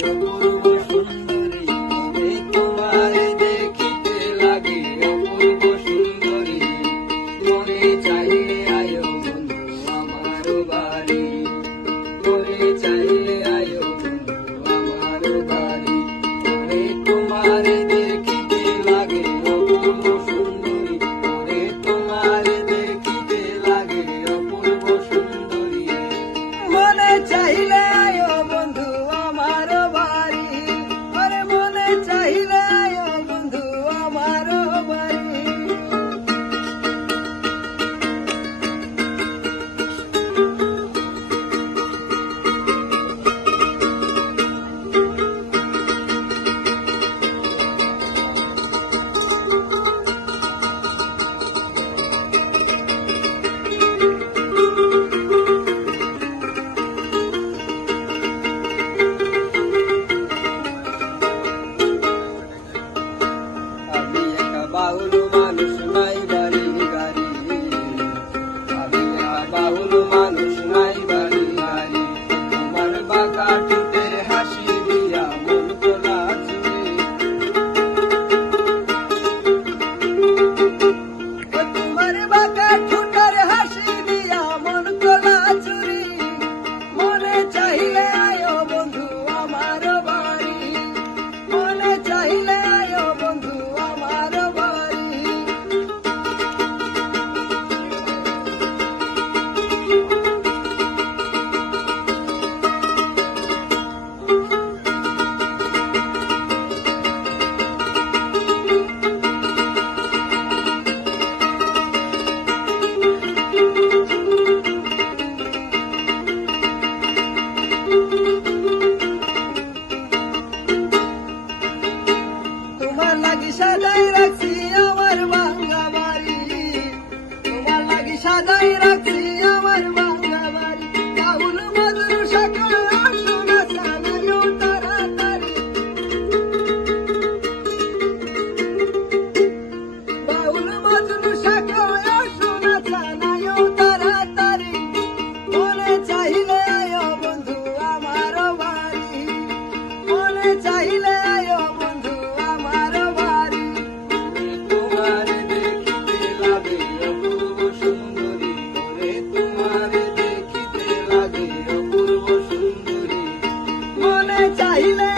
অপূর্ব সুন্দরী তবে তোমায় দেখিতে লাগে অপূর্ব সুন্দরী মনে চাইলে আয়ো বন্ধু আমার বাড়ি মনে চাইলে আয়ো বন্ধু আমার বাড়ি তবে তোমায় দেখিতে লাগে অপূর্ব সুন্দরী তবে তোমায় দেখিতে লাগে অপূর্ব সুন্দরী মনে চাইলে আয়ো বন্ধু আমার বাড়ি আরে মনে চাইলে আয়ো বন্ধু আমার বাড়ি আমি একা বাউল মানুষ নাই বাড়ি গাড়ি আমি একা বাউল মানুষ নাই বাড়ি গাড়ি তোমার বাঁকা ঠোঁটের হাসি দিয়া মন তোলা চুরি তোমার বাঁকা ঠোঁটের হাসি দিয়া মন তোলা চুরি মনে চাইলে আয়ো বন্ধু আমার বাড়ি মনে চাইলে আয়ো বন্ধু আমার বাড়ি তোমার লাগি সাজাই রাখছি আমার ভাঙা বাড়ি তোমার লাগি সাজাই রাখছি আমার ভাঙা বাড়ি বাউল মধুর সকল শোনা সানায়ও তাড়াতাড়ি বাউল মধুর সকল শোনা সানায়ও তাড়াতাড়ি মনে চাইলে আয়ো বন্ধু আমার বাড়ি মনে চাইলে আয়ো বন্ধু আমার বাড়ি তোমার দেখিতে লাগে অপূর্ব সুন্দরী তোমার দেখিতে লাগে অপূর্ব সুন্দরী মনে চাইলে